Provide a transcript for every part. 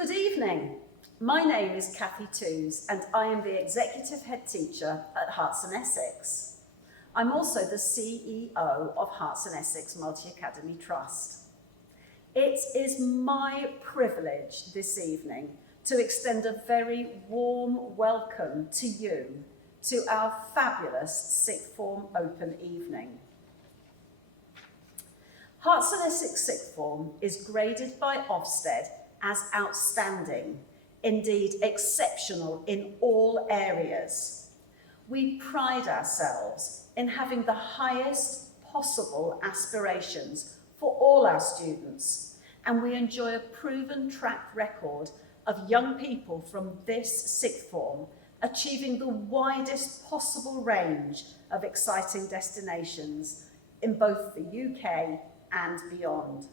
Good evening. My name is Kathy Toos and I am the Executive Head Teacher at Herts and Essex. I'm also the CEO of Herts and Essex Multi-Academy Trust. It is my privilege this evening to extend a very warm welcome to you to our fabulous Sixth Form Open Evening. Herts and Essex Sixth Form is graded by Ofsted as outstanding, indeed exceptional in all areas. We pride ourselves in having the highest possible aspirations for all our students, and we enjoy a proven track record of young people from this sixth form achieving the widest possible range of exciting destinations in both the UK and beyond.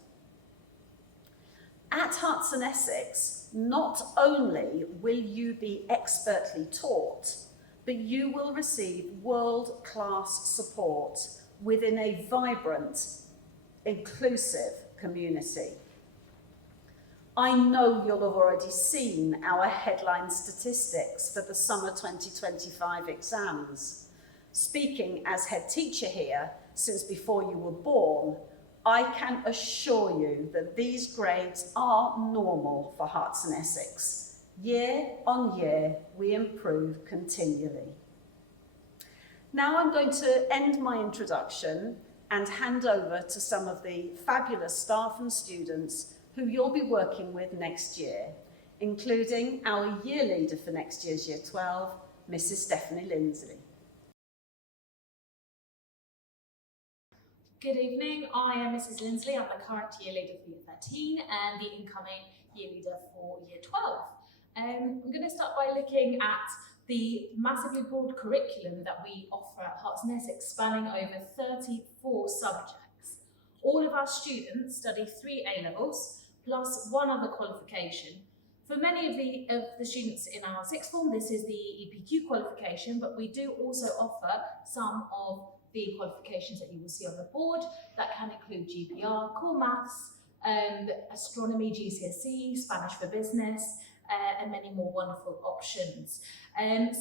At Herts and Essex, not only will you be expertly taught, but you will receive world-class support within a vibrant, inclusive community. I know you'll have already seen our headline statistics for the summer 2025 exams. Speaking as head teacher here since before you were born, I can assure you that these grades are normal for Herts and Essex. Year on year, we improve continually. Now I'm going to end my introduction and hand over to some of the fabulous staff and students who you'll be working with next year, including our year leader for next year's Year 12, Mrs. Stephanie Lindsley. Good evening, I am Mrs. Lindsley. I'm the current year leader for Year 13 and the incoming year leader for Year 12. I'm going to start by looking at the massively broad curriculum that we offer at Herts and Essex, spanning over 34 subjects. All of our students study 3 A-levels plus one other qualification. For many of the students in our sixth form, this is the EPQ qualification, but we do also offer some of the qualifications that you will see on the board that can include GPR, core maths, astronomy, GCSE, Spanish for business, and many more wonderful options.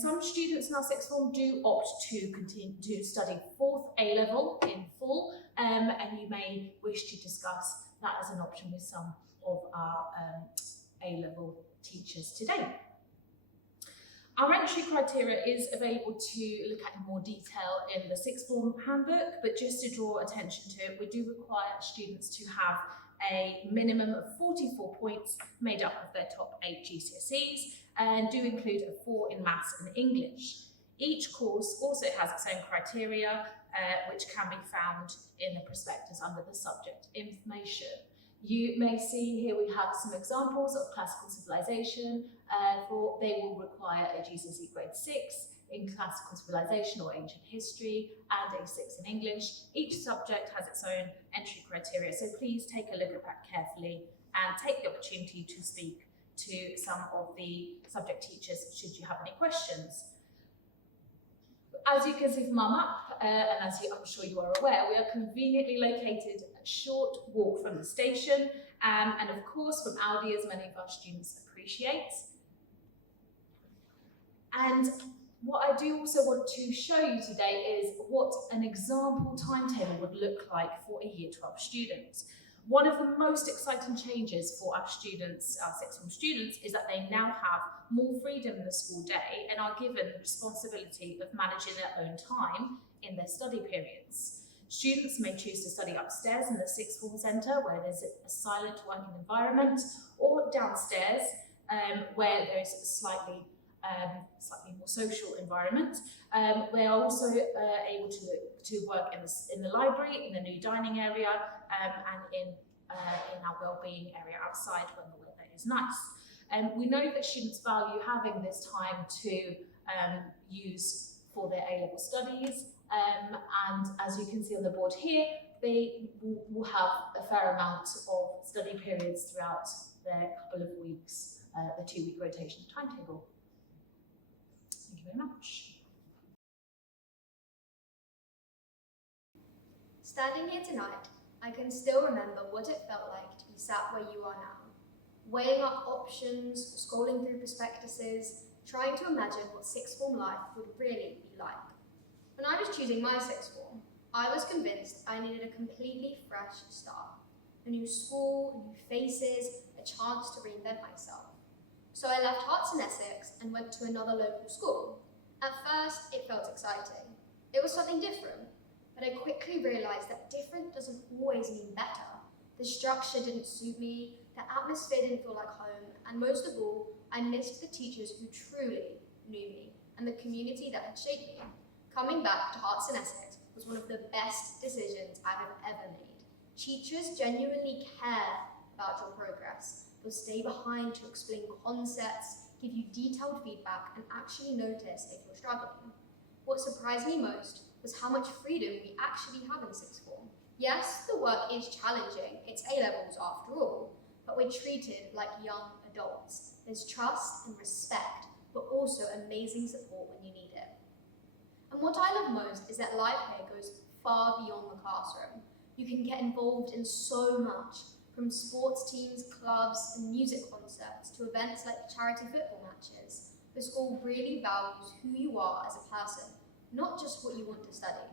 Some students in our sixth form do opt to continue to study 4th A-level in full, and you may wish to discuss that as an option with some of our A-level teachers today. Our entry criteria is available to look at in more detail in the sixth form handbook, but just to draw attention to it, we do require students to have a minimum of 44 points made up of their top 8 GCSEs and do include a 4 in maths and English. Each course also has its own criteria, which can be found in the prospectus under the subject information. You may see here we have some examples of classical civilization. They will require a GCSE grade 6 in classical civilization or ancient history and a 6 in English. Each subject has its own entry criteria, so please take a look at that carefully and take the opportunity to speak to some of the subject teachers should you have any questions. As you can see from our map, and as I'm sure you are aware, we are conveniently located a short walk from the station, and of course from Aldi, as many of our students appreciate. And what I do also want to show you today is what an example timetable would look like for a Year 12 student. One of the most exciting changes for our students, our sixth form students, is that they now have more freedom in the school day and are given the responsibility of managing their own time in their study periods. Students may choose to study upstairs in the sixth form centre where there's a silent working environment, or downstairs where there's a slightly more social environment. We are also able to work in the library, in the new dining area, and in our wellbeing area outside when the weather is nice. We know that students value having this time to use for their A-level studies, and as you can see on the board here, they will have a fair amount of study periods throughout their couple of weeks, the 2-week rotation timetable. Thank you very much. Standing here tonight, I can still remember what it felt like to be sat where you are now. weighing up options, scrolling through prospectuses, trying to imagine what sixth form life would really be like. When I was choosing my sixth form, I was convinced I needed a completely fresh start. A new school, new faces, a chance to reinvent myself. So I left Herts and Essex and went to another local school. At first, it felt exciting. It was something different, but I quickly realised that different doesn't always mean better. The structure didn't suit me, the atmosphere didn't feel like home, and most of all, I missed the teachers who truly knew me and the community that had shaped me. Coming back to Herts and Essex was one of the best decisions I have ever made. Teachers genuinely care about your progress. They'll stay behind to explain concepts, give you detailed feedback, and actually notice if you're struggling. What surprised me most was how much freedom we actually have in sixth form. Yes, the work is challenging, it's A-levels after all, but we're treated like young adults. There's trust and respect, but also amazing support when you need it. And what I love most is that life here goes far beyond the classroom. You can get involved in so much, from sports teams, clubs, and music concerts to events like charity football matches. The school really values who you are as a person, not just what you want to study.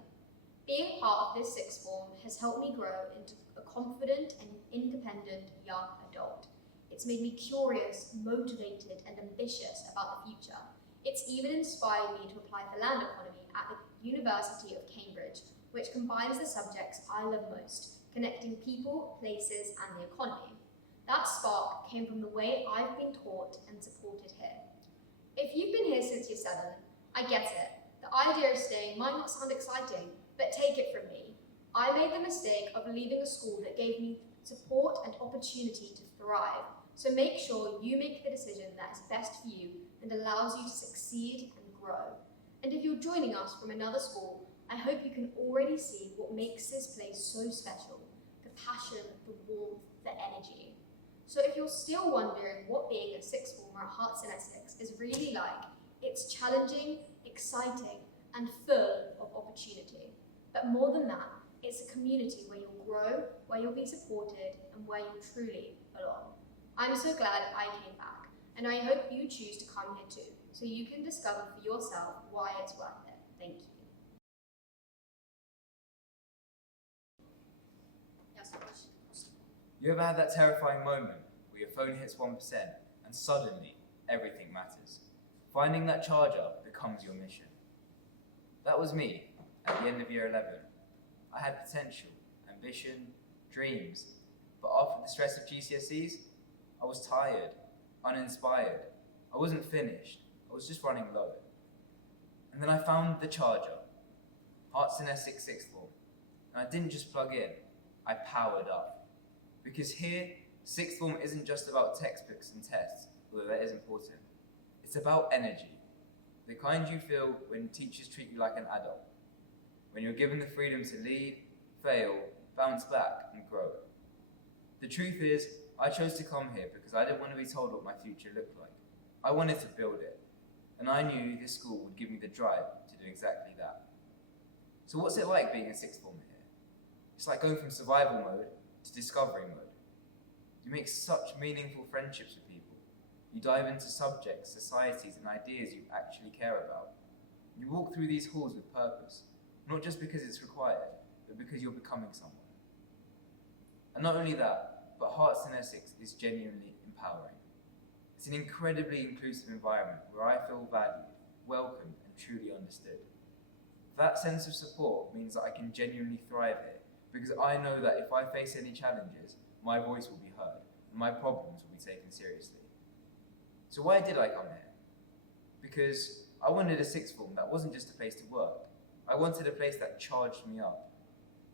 Being part of this sixth form has helped me grow into a confident and independent young adult. It's made me curious, motivated, and ambitious about the future. It's even inspired me to apply for land economy at the University of Cambridge, which combines the subjects I love most, connecting people, places, and the economy. That spark came from the way I've been taught and supported here. If you've been here since year 7, I get it. The idea of staying might not sound exciting, but take it from me. I made the mistake of leaving a school that gave me support and opportunity to thrive. So make sure you make the decision that is best for you and allows you to succeed and grow. And if you're joining us from another school, I hope you can already see what makes this place so special. The passion, the warmth, the energy. So if you're still wondering what being a sixth former at Herts and Essex is really like, it's challenging, exciting, and full of opportunity. But more than that, it's a community where you'll grow, where you'll be supported, and where you'll truly belong. I'm so glad I came back, and I hope you choose to come here too, so you can discover for yourself why it's worth it. Thank you. Yes, You ever had that terrifying moment where your phone hits 1% and suddenly everything matters? Finding that charger becomes your mission. That was me at the end of year 11. I had potential, ambition, dreams, but after the stress of GCSEs, I was tired, uninspired. I wasn't finished, I was just running low. And then I found the charger, Herts and Essex sixth form, and I didn't just plug in, I powered up. Because here, sixth form isn't just about textbooks and tests, although that is important. It's about energy, the kind you feel when teachers treat you like an adult, when you're given the freedom to lead, fail, bounce back, and grow. The truth is, I chose to come here because I didn't want to be told what my future looked like. I wanted to build it, and I knew this school would give me the drive to do exactly that. So what's it like being a sixth former here? It's like going from survival mode to discovery mode. You make such meaningful friendships with people. You dive into subjects, societies, and ideas you actually care about. You walk through these halls with purpose, not just because it's required, but because you're becoming someone. And not only that, but Herts and Essex is genuinely empowering. It's an incredibly inclusive environment where I feel valued, welcomed, and truly understood. That sense of support means that I can genuinely thrive here, because I know that if I face any challenges, my voice will be heard, and my problems will be taken seriously. So why did I come here? Because I wanted a sixth form that wasn't just a place to work. I wanted a place that charged me up.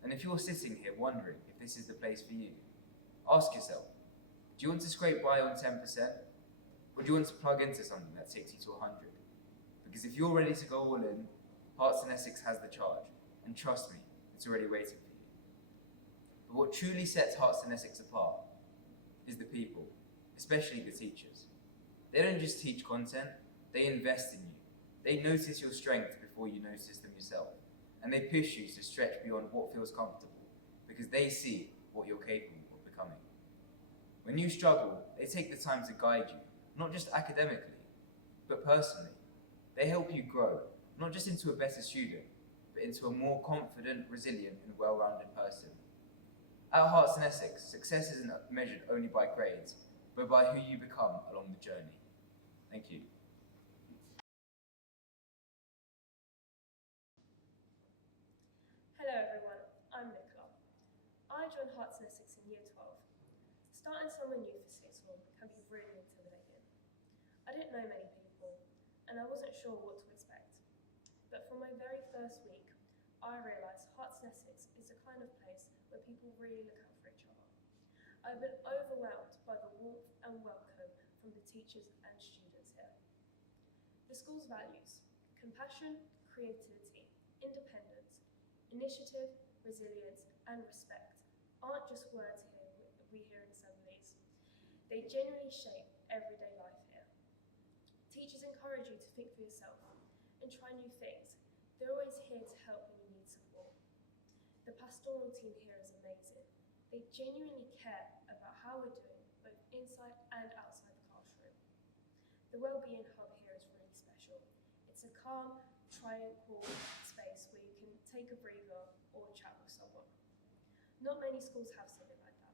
And if you're sitting here wondering if this is the place for you, ask yourself, do you want to scrape by on 10%? Or do you want to plug into something that takes you to 100? Because if you're ready to go all in, Herts and Essex has the charge. And trust me, it's already waiting for you. But what truly sets Herts and Essex apart is the people, especially the teachers. They don't just teach content, they invest in you. They notice your strength before you notice them yourself. And they push you to stretch beyond what feels comfortable, because they see what you're capable of becoming. When you struggle, they take the time to guide you, not just academically, but personally. They help you grow, not just into a better student, but into a more confident, resilient, and well-rounded person. At Herts and Essex, success isn't measured only by grades, but by who you become along the journey. Thank you. Hello everyone, I'm Nicola. I joined Herts and Essex in Year 12. Starting somewhere new for sixth form can be really intimidating. I didn't know many people, and I wasn't sure what to expect. But from my very first week, I realised Herts and Essex is the kind of place where people really look out for each other. I've been overwhelmed by the warmth and welcome from the teachers and students here. The school's values: compassion, creativity, independence, initiative, resilience, and respect aren't just words we hear in assemblies. They genuinely shape everyday life here. Teachers encourage you to think for yourself and try new things. They're always here to help when you need support. The pastoral team here is amazing. They genuinely care about how we're doing, both inside and outside the classroom. The Wellbeing Hub here is really special. It's a calm, tranquil space where you can take a breather or chat with someone. Not many schools have something like that.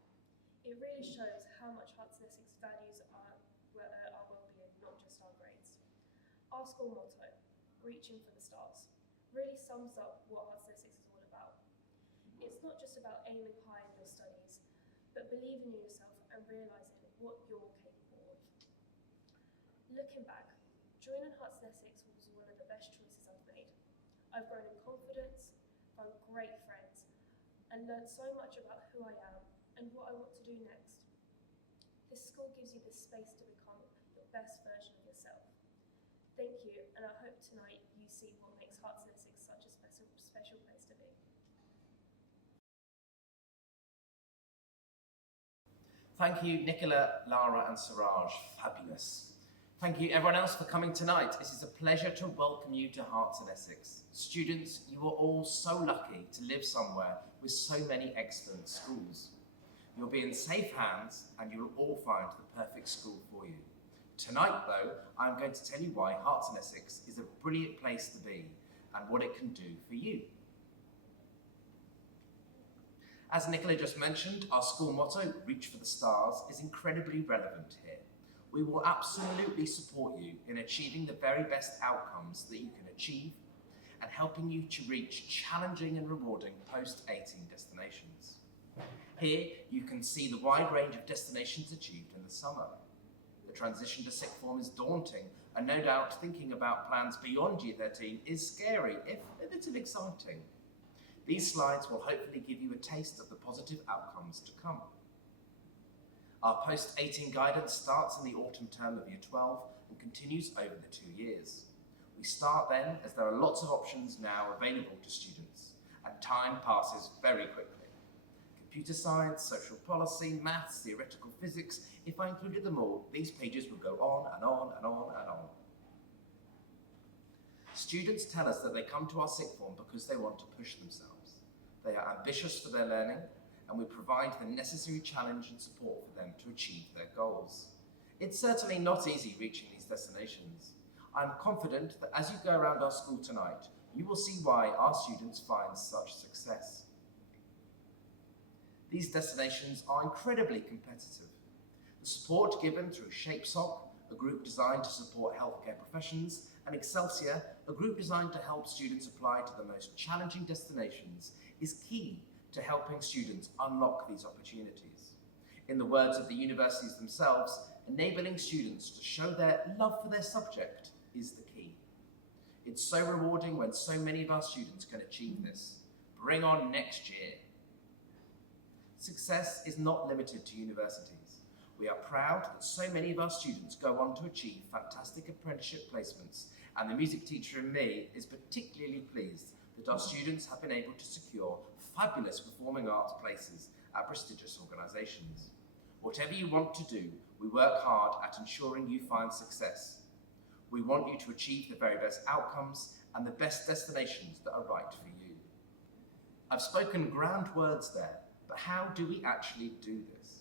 It really shows how much Herts and Essex values our well-being, not just our grades. Our school motto, reaching for the stars, really sums up what Herts and Essex is all about. It's not just about aiming high in your studies, but believing in yourself and realising what you're capable of. Looking back, joining Herts and Essex was one of the best choices I've made. I've grown in confidence, found great friends, and learned so much about who I am and what I want to do next. This school gives you the space to become your best version of yourself. Thank you, and I hope tonight you see what makes Herts and Essex such a special place to be. Thank you, Nicola, Lara and Siraj. Fabulous. Thank you everyone else for coming tonight. It is a pleasure to welcome you to Herts and Essex. Students, you are all so lucky to live somewhere with so many excellent schools. You'll be in safe hands and you'll all find the perfect school for you. Tonight though, I'm going to tell you why Herts and Essex is a brilliant place to be and what it can do for you. As Nicola just mentioned, our school motto, Reach for the Stars, is incredibly relevant here. We will absolutely support you in achieving the very best outcomes that you can achieve and helping you to reach challenging and rewarding post-18 destinations. Here, you can see the wide range of destinations achieved in the summer. The transition to sixth form is daunting, and no doubt thinking about plans beyond Year 13 is scary, if a little exciting. These slides will hopefully give you a taste of the positive outcomes to come. Our post-18 guidance starts in the autumn term of Year 12 and continues over the 2 years. We start then as there are lots of options now available to students, and time passes very quickly. Computer science, social policy, maths, theoretical physics, if I included them all, these pages would go on and on and on and on. Students tell us that they come to our sixth form because they want to push themselves. They are ambitious for their learning, and we provide the necessary challenge and support for them to achieve their goals. It's certainly not easy reaching these destinations. I'm confident that as you go around our school tonight, you will see why our students find such success. These destinations are incredibly competitive. The support given through ShapeSoc, a group designed to support healthcare professions, and Excelsior, a group designed to help students apply to the most challenging destinations, is key to helping students unlock these opportunities. In the words of the universities themselves, enabling students to show their love for their subject is the key. It's so rewarding when so many of our students can achieve this. Bring on next year. Success is not limited to universities. We are proud that so many of our students go on to achieve fantastic apprenticeship placements, and the music teacher in me is particularly pleased that our students have been able to secure fabulous performing arts places at prestigious organisations. Whatever you want to do, we work hard at ensuring you find success. We want you to achieve the very best outcomes and the best destinations that are right for you. I've spoken grand words there, but how do we actually do this?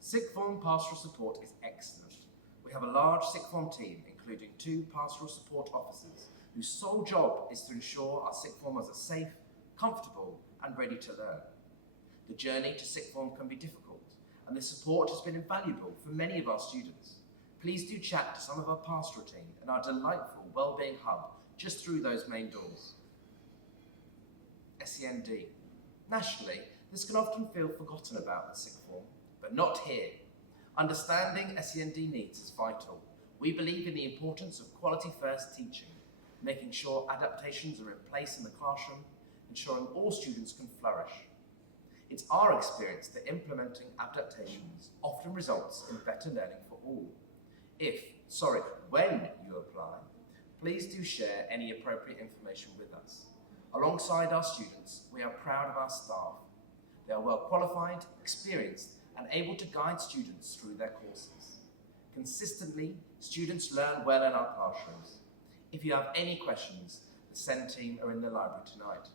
Sixth form pastoral support is excellent. We have a large sixth form team, including 2 pastoral support officers, whose sole job is to ensure our sixth formers are safe, comfortable, and ready to learn. The journey to sixth form can be difficult, and this support has been invaluable for many of our students. Please do chat to some of our pastoral team and our delightful wellbeing hub just through those main doors. SEND. Nationally, this can often feel forgotten about in sixth form, but not here. Understanding SEND needs is vital. We believe in the importance of quality first teaching, making sure adaptations are in place in the classroom, ensuring all students can flourish. It's our experience that implementing adaptations often results in better learning for all. When you apply, please do share any appropriate information with us. Alongside our students, we are proud of our staff. They are well qualified, experienced, and able to guide students through their courses. Consistently, students learn well in our classrooms. If you have any questions, the SEND team are in the library tonight.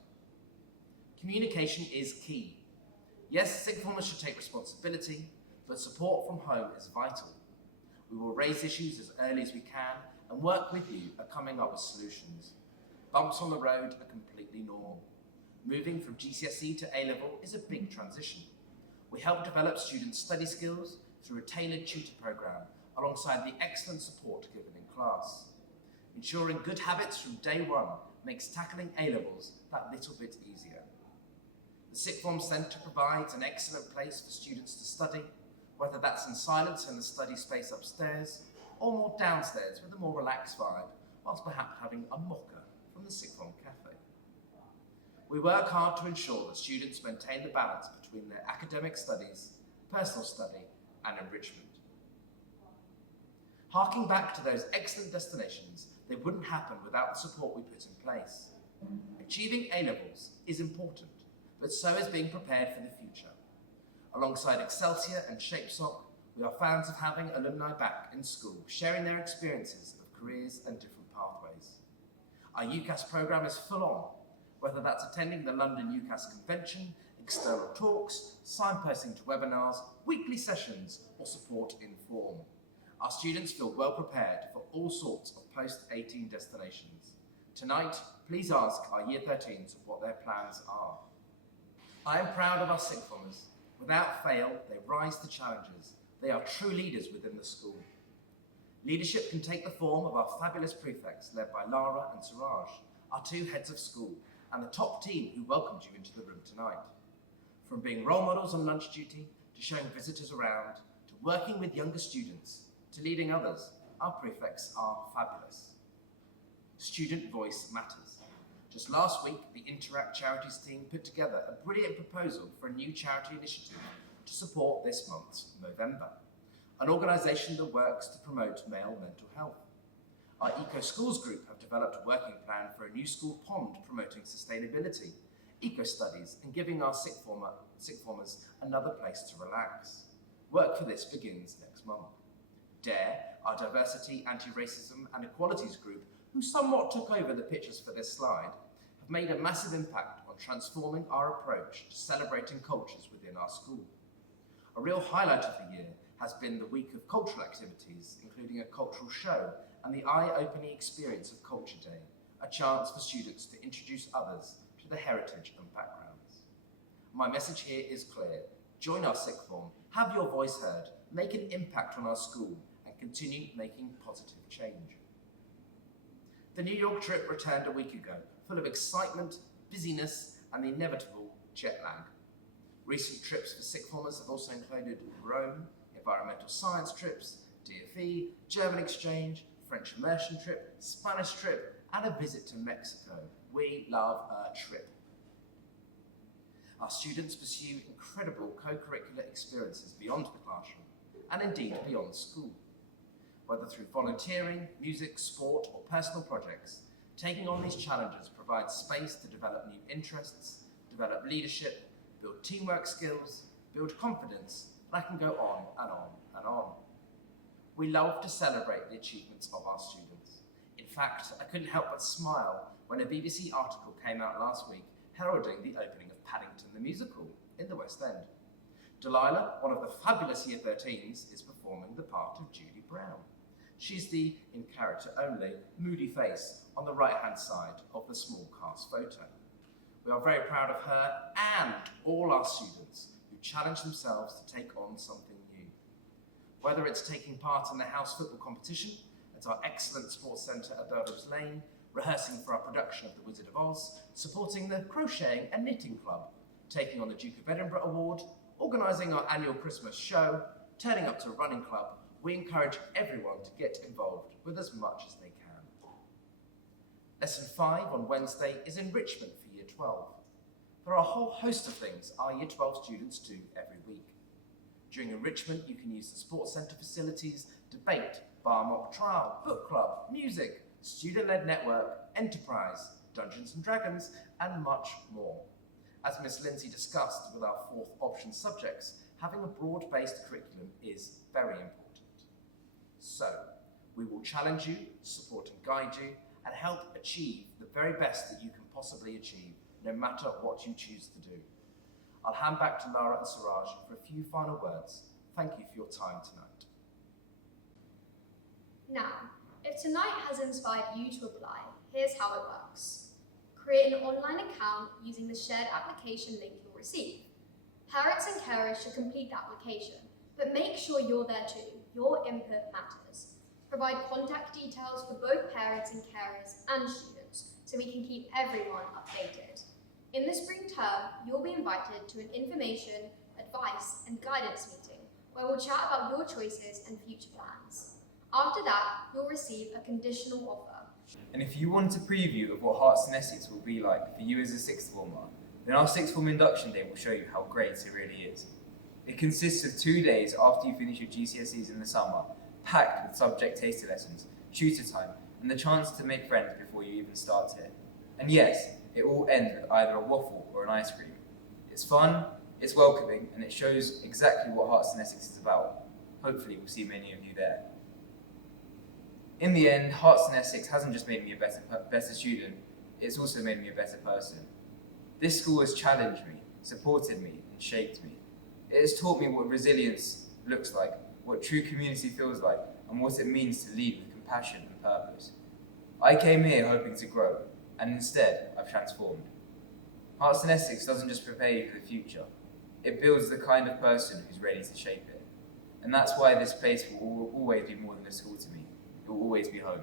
Communication is key. Yes, sixth formers should take responsibility, but support from home is vital. We will raise issues as early as we can and work with you at coming up with solutions. Bumps on the road are completely normal. Moving from GCSE to A-level is a big transition. We help develop students' study skills through a tailored tutor programme alongside the excellent support given in class. Ensuring good habits from day one makes tackling A-levels that little bit easier. The Sixth Form Centre provides an excellent place for students to study, whether that's in silence in the study space upstairs or more downstairs with a more relaxed vibe, whilst perhaps having a mocha from the Sixth Form Cafe. We work hard to ensure that students maintain the balance between their academic studies, personal study and enrichment. Harking back to those excellent destinations, they wouldn't happen without the support we put in place. Achieving A-levels is important, but so is being prepared for the future. Alongside Excelsior and ShapeSoc, we are fans of having alumni back in school, sharing their experiences of careers and different pathways. Our UCAS programme is full on, whether that's attending the London UCAS convention, external talks, signposting to webinars, weekly sessions, or support in form. Our students feel well prepared for all sorts of post-18 destinations. Tonight, please ask our Year 13s what their plans are. I am proud of our sixth formers. Without fail, they rise to challenges. They are true leaders within the school. Leadership can take the form of our fabulous prefects led by Lara and Suraj, our 2 heads of school, and the top team who welcomed you into the room tonight. From being role models on lunch duty, to showing visitors around, to working with younger students, to leading others, our prefects are fabulous. Student voice matters. Just last week, the Interact Charities team put together a brilliant proposal for a new charity initiative to support this month's Movember, an organisation that works to promote male mental health. Our Eco Schools group have developed a working plan for a new school pond promoting sustainability, eco studies, and giving our sixth formers another place to relax. Work for this begins next month. DARE, our Diversity, Anti-Racism and Equalities group, who somewhat took over the pictures for this slide, have made a massive impact on transforming our approach to celebrating cultures within our school. A real highlight of the year has been the week of cultural activities, including a cultural show and the eye-opening experience of Culture Day, a chance for students to introduce others to their heritage and backgrounds. My message here is clear. Join our sixth form, have your voice heard, make an impact on our school, and continue making positive change. The New York trip returned a week ago, full of excitement, busyness, and the inevitable jet lag. Recent trips for sixth formers have also included Rome, environmental science trips, DFE, German exchange, French immersion trip, Spanish trip, and a visit to Mexico. We love a trip. Our students pursue incredible co-curricular experiences beyond the classroom, and indeed beyond school. Whether through volunteering, music, sport, or personal projects, taking on these challenges provides space to develop new interests, develop leadership, build teamwork skills, build confidence, and I can go on and on and on. We love to celebrate the achievements of our students. In fact, I couldn't help but smile when a BBC article came out last week heralding the opening of Paddington the Musical in the West End. Delilah, one of the fabulous Year 13s, is performing the part of Judy Brown. She's the, in character only, moody face on the right-hand side of the small cast photo. We are very proud of her and all our students who challenge themselves to take on something new. Whether it's taking part in the house football competition at our excellent sports centre at Burrows Lane, rehearsing for our production of The Wizard of Oz, supporting the Crocheting and Knitting Club, taking on the Duke of Edinburgh Award, organising our annual Christmas show, turning up to a running club, we encourage everyone to get involved with as much as they can. Lesson 5 on Wednesday is enrichment for Year 12. There are a whole host of things our Year 12 students do every week. During enrichment, you can use the sports centre facilities, debate, bar mock trial, book club, music, student-led network, enterprise, Dungeons and Dragons, and much more. As Miss Lindsay discussed with our 4th option subjects, having a broad-based curriculum is very important. So, we will challenge you, support and guide you, and help achieve the very best that you can possibly achieve, no matter what you choose to do. I'll hand back to Lara and Siraj for a few final words. Thank you for your time tonight. Now, if tonight has inspired you to apply, here's how it works. Create an online account using the shared application link you'll receive. Parents and carers should complete the application, but make sure you're there too. Your input matters. Provide contact details for both parents and carers and students so we can keep everyone updated. In the spring term, you'll be invited to an information, advice and guidance meeting where we'll chat about your choices and future plans. After that, you'll receive a conditional offer. And if you want a preview of what Herts and Essex will be like for you as a sixth former, then our sixth form induction day will show you how great it really is. It consists of 2 days after you finish your GCSEs in the summer, packed with subject taster lessons, tutor time, and the chance to make friends before you even start here. And yes, it all ends with either a waffle or an ice cream. It's fun, it's welcoming, and it shows exactly what Herts and Essex is about. Hopefully we'll see many of you there. In the end, Herts and Essex hasn't just made me a better student, it's also made me a better person. This school has challenged me, supported me, and shaped me. It has taught me what resilience looks like, what true community feels like, and what it means to lead with compassion and purpose. I came here hoping to grow, and instead, I've transformed. Herts and Essex doesn't just prepare you for the future, it builds the kind of person who's ready to shape it. And that's why this place will always be more than a school to me. It will always be home.